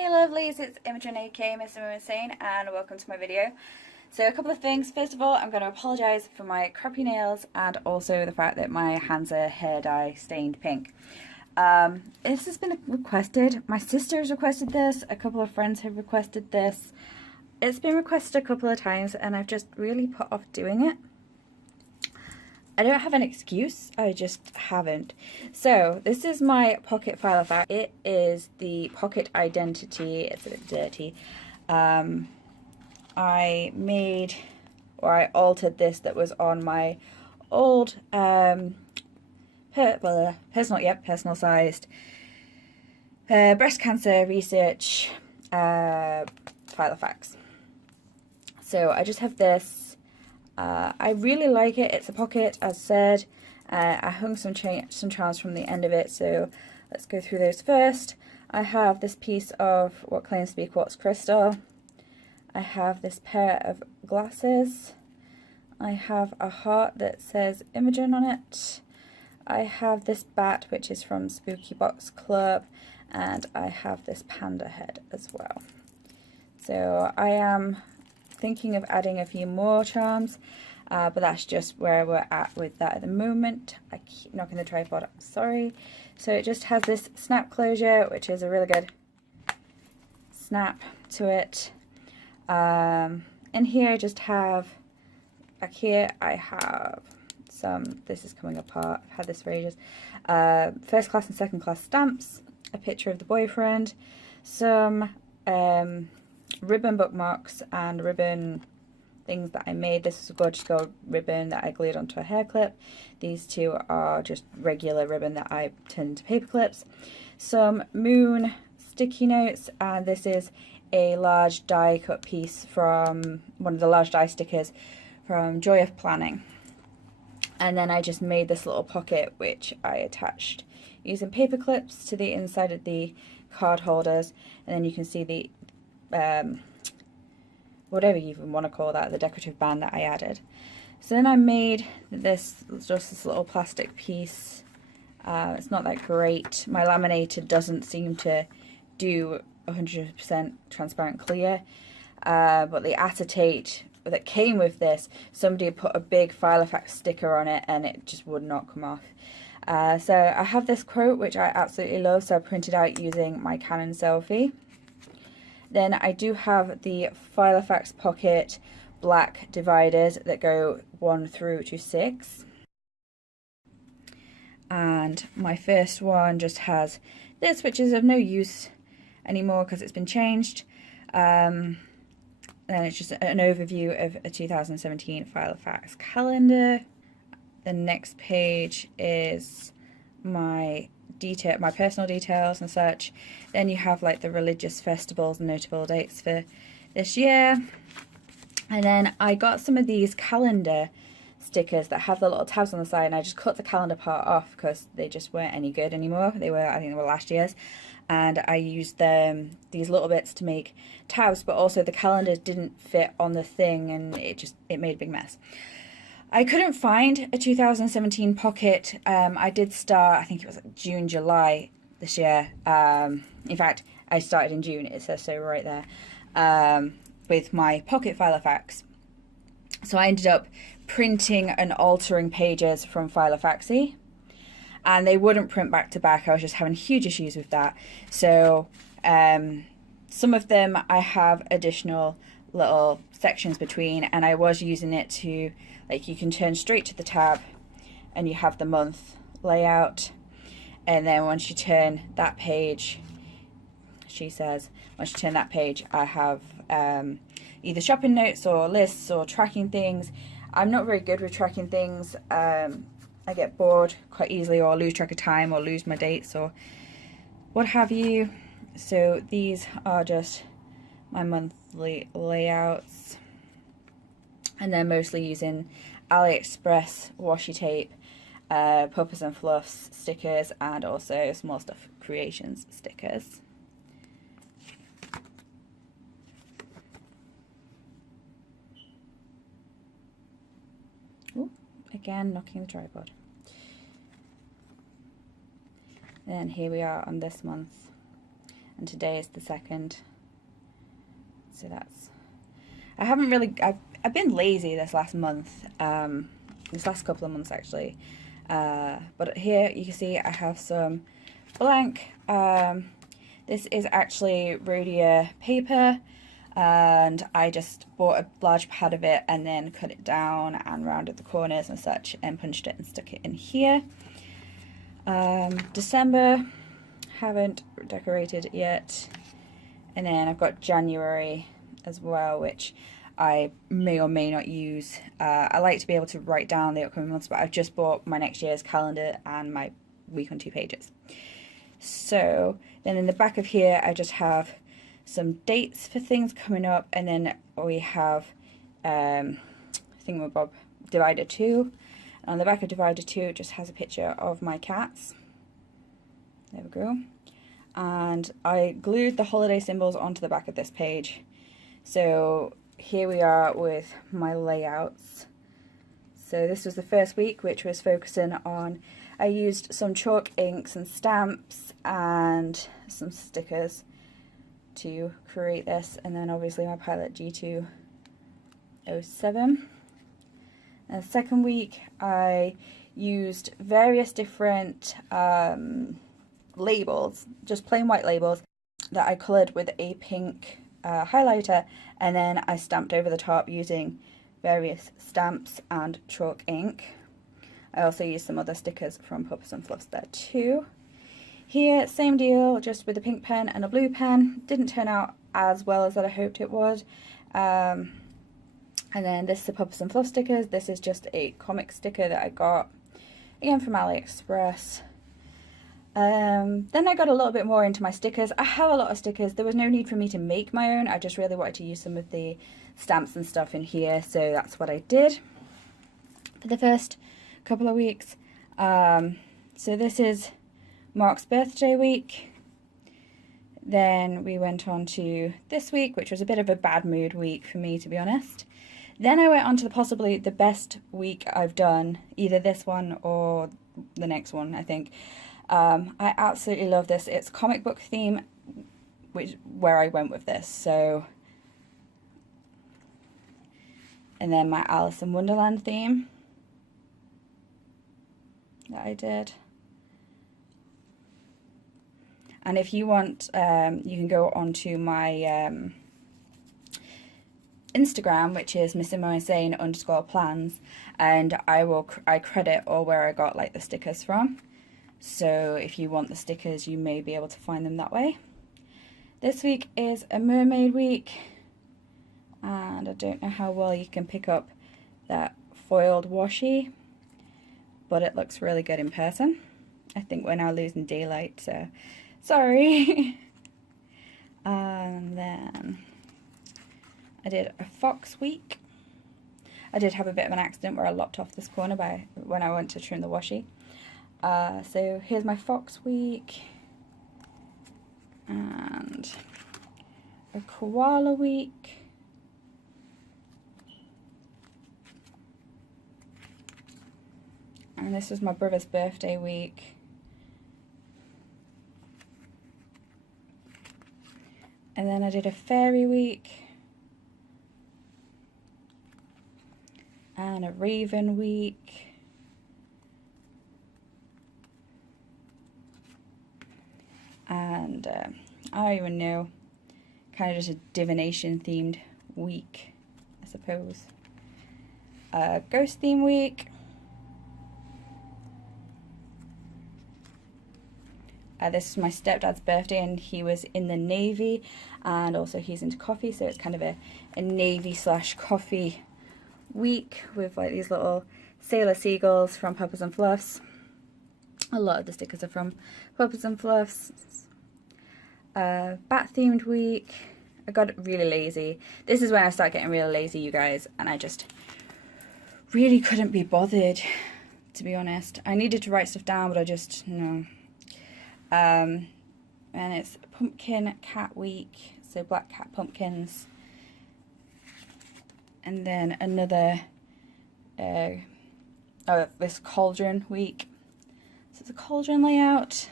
Hey lovelies, it's Imogen aka missimoinsane and welcome to my video. So a couple of things. First of all, I'm going to apologise for my crappy nails and also the fact that my hands are hair dye stained pink. This has been requested. My sister has requested this, a couple of friends have requested this. It's been requested a couple of times and I've just really put off doing it. I don't have an excuse, I just haven't. So this is my pocket Filofax. It is the Pocket Identity. It's a bit dirty. I altered this that was on my old personal sized breast cancer research Filofax. So I just have this. I really like it. It's a pocket, as said. I hung some charms from the end of it, so let's go through those first. I have this piece of what claims to be quartz crystal. I have this pair of glasses. I have a heart that says Imogen on it. I have this bat, which is from Spooky Box Club, and I have this panda head as well. So I am thinking of adding a few more charms, but that's just where we're at with that at the moment. I keep knocking the tripod, I'm sorry. So it just has this snap closure, which is a really good snap to it. In here I just have, back here I have some, this is coming apart, I've had this for ages, first class and second class stamps, a picture of the boyfriend, some ribbon bookmarks and ribbon things that I made. This is a gorgeous gold ribbon that I glued onto a hair clip. These two are just regular ribbon that I turned into paper clips. Some moon sticky notes, and this is a large die cut piece from one of the large die stickers from Joy of Planning. And then I just made this little pocket which I attached using paper clips to the inside of the card holders, and then you can see the whatever you even want to call that, the decorative band that I added. So then I made this, just this little plastic piece. It's not that great. My laminator doesn't seem to do 100% transparent clear, but the acetate that came with this, somebody had put a big Filofax sticker on it and it just would not come off. So I have this quote which I absolutely love, so I printed out using my Canon selfie. Then I do have the Filofax Pocket black dividers that go 1 through to 6. And my first one just has this, which is of no use anymore because it's been changed. And then it's just an overview of a 2017 Filofax calendar. The next page is my personal details and such. Then you have like the religious festivals and notable dates for this year. And then I got some of these calendar stickers that have the little tabs on the side, and I just cut the calendar part off because they just weren't any good anymore. They were, I think they were last year's, and I used these little bits to make tabs, but also the calendar didn't fit on the thing and it made a big mess. I couldn't find a 2017 pocket. I did start, I think it was like June, July this year. In fact, I started in June, it says so right there, with my pocket Filofax. So I ended up printing and altering pages from Filofaxy, and they wouldn't print back to back. I was just having huge issues with that. So some of them I have additional little sections between, and I was using it to, like, you can turn straight to the tab and you have the month layout, and then once you turn that page, she says, once you turn that page, I have either shopping notes or lists or tracking things. I'm not very good with tracking things. I get bored quite easily, or lose track of time, or lose my dates or what have you. So these are just my monthly layouts, and they're mostly using AliExpress washi tape, Puppers and Fluffs stickers, and also Small Stuff Creations stickers. Ooh, again knocking the tripod. And here we are on this month. and today is the 2nd. So that's, I haven't really, I've been lazy this last month, this last couple of months actually, but here you can see I have some blank, this is actually Rhodia paper, and I just bought a large pad of it and then cut it down and rounded the corners and such and punched it and stuck it in here. December, haven't decorated it yet, and then I've got January as well, which I may or may not use. I like to be able to write down the upcoming months, but I've just bought my next year's calendar and my week on 2 pages. So then in the back of here I just have some dates for things coming up, and then we have Thingamabob Divider 2. And on the back of Divider 2 it just has a picture of my cats. There we go. And I glued the holiday symbols onto the back of this page. So here we are with my layouts. So this was the first week, which was focusing on, I used some chalk inks and stamps and some stickers to create this, and then obviously my Pilot G207. And the second week I used various different labels, just plain white labels that I coloured with a pink highlighter, and then I stamped over the top using various stamps and chalk ink. I also used some other stickers from Puppets and Fluffs there too. Here, same deal, just with a pink pen and a blue pen. Didn't turn out as well as that I hoped it would. And then this is the Puppets and Fluff stickers. This is just a comic sticker that I got, again from AliExpress. Then I got a little bit more into my stickers. I have a lot of stickers. There was no need for me to make my own. I just really wanted to use some of the stamps and stuff in here, so that's what I did for the first couple of weeks. So this is Mark's birthday week. Then we went on to this week, which was a bit of a bad mood week for me, to be honest. Then I went on to possibly the best week I've done, either this one or the next one, I think. I absolutely love this. It's comic book theme, where I went with this. So, and then my Alice in Wonderland theme that I did. And if you want, you can go onto my Instagram, which is missimoinsane_plans, and I credit all where I got like the stickers from. So if you want the stickers, you may be able to find them that way. This week is a mermaid week, and I don't know how well you can pick up that foiled washi, but it looks really good in person. I think we're now losing daylight, so sorry. And then I did a fox week. I did have a bit of an accident where I lopped off this corner when I went to trim the washi. So here's my fox week, and a koala week, and this was my brother's birthday week, and then I did a fairy week, and a raven week, and I don't even know, kind of just a divination themed week, I suppose. Ghost theme week. This is my stepdad's birthday, and he was in the Navy, and also he's into coffee, so it's kind of a Navy/coffee week with like these little sailor seagulls from Puppets and Fluffs. A lot of the stickers are from Puppets and Fluffs. Bat themed week. I got really lazy. This is when I started getting really lazy, you guys, and I just really couldn't be bothered, to be honest. I needed to write stuff down, but I just, no. And it's pumpkin cat week, so black cat pumpkins. And then another, this cauldron week. So it's a cauldron layout.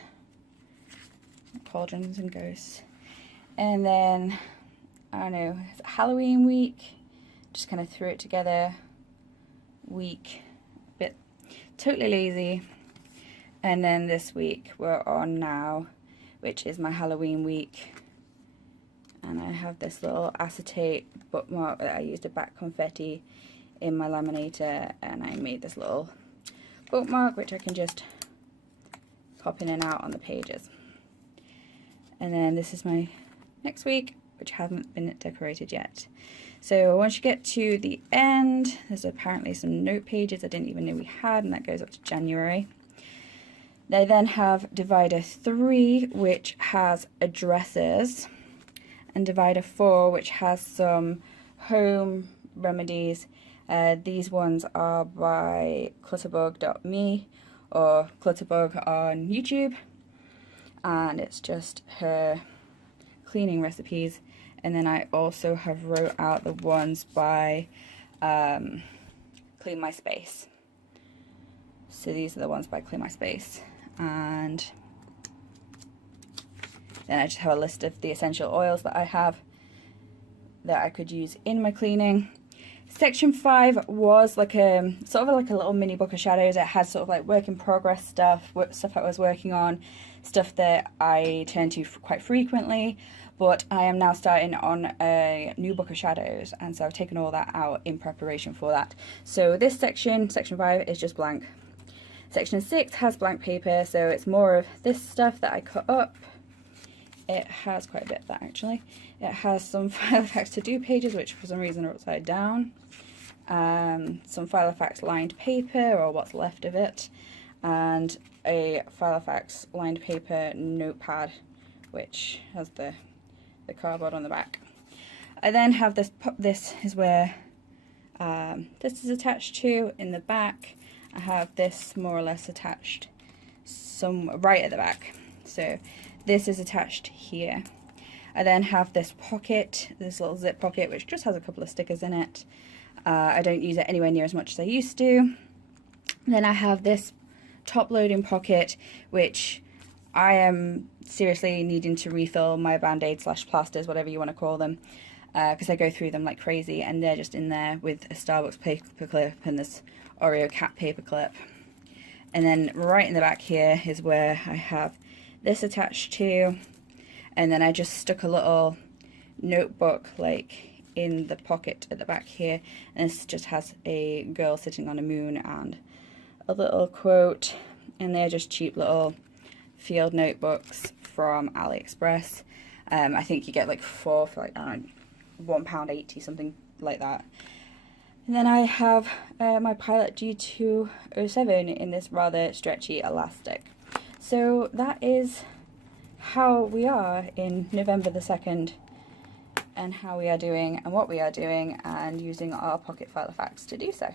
Cauldrons and ghosts. And then, I don't know, it's Halloween week, just kind of threw it together, week, bit totally lazy. And then this week we're on now, which is my Halloween week. And I have this little acetate bookmark that I used to back confetti in my laminator, and I made this little bookmark which I can just pop in and out on the pages. And then this is my next week, which haven't been decorated yet. So once you get to the end, there's apparently some note pages I didn't even know we had, and that goes up to January. They then have divider 3, which has addresses, and divider 4, which has some home remedies. These ones are by clutterbug.me or clutterbug on YouTube, and it's just her cleaning recipes. And then I also have wrote out the ones by Clean My Space. So these are the ones by Clean My Space. And then I just have a list of the essential oils that I have that I could use in my cleaning. Section 5 was like a sort of like a little mini book of shadows. It had sort of like work in progress stuff I was working on, stuff that I turn to quite frequently, but I am now starting on a new book of shadows, and so I've taken all that out in preparation for that. So this section, section 5, is just blank. Section 6 has blank paper, so it's more of this stuff that I cut up. It has quite a bit of that actually. It has some Filofax to-do pages, which for some reason are upside down. Some Filofax lined paper, or what's left of it, and a Filofax lined paper notepad, which has the cardboard on the back. I then have this. This is where this is attached to in the back. I have this more or less attached right at the back. So this is attached here. I then have this pocket, this little zip pocket, which just has a couple of stickers in it. I don't use it anywhere near as much as I used to. Then I have this top loading pocket, which I am seriously needing to refill my band-aids / plasters, whatever you want to call them, because I go through them like crazy, and they're just in there with a Starbucks paper clip and this Oreo cat paper clip. And then right in the back here is where I have this attached to, and then I just stuck a little notebook like in the pocket at the back here, and this just has a girl sitting on a moon and a little quote, and they're just cheap little field notebooks from AliExpress. I think you get like 4 for like £1.80, something like that. And then I have my Pilot G207 in this rather stretchy elastic. So that is how we are in November the 2nd, and how we are doing and what we are doing, and using our pocket Filofax to do so.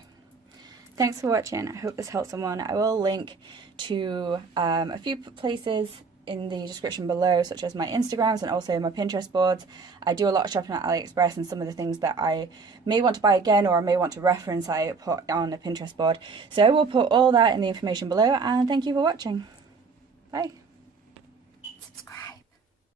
Thanks for watching. I hope this helps someone. I will link to a few places in the description below, such as my Instagrams and also my Pinterest boards. I do a lot of shopping at AliExpress, and some of the things that I may want to buy again or I may want to reference I put on a Pinterest board. So I will put all that in the information below, and thank you for watching. Bye.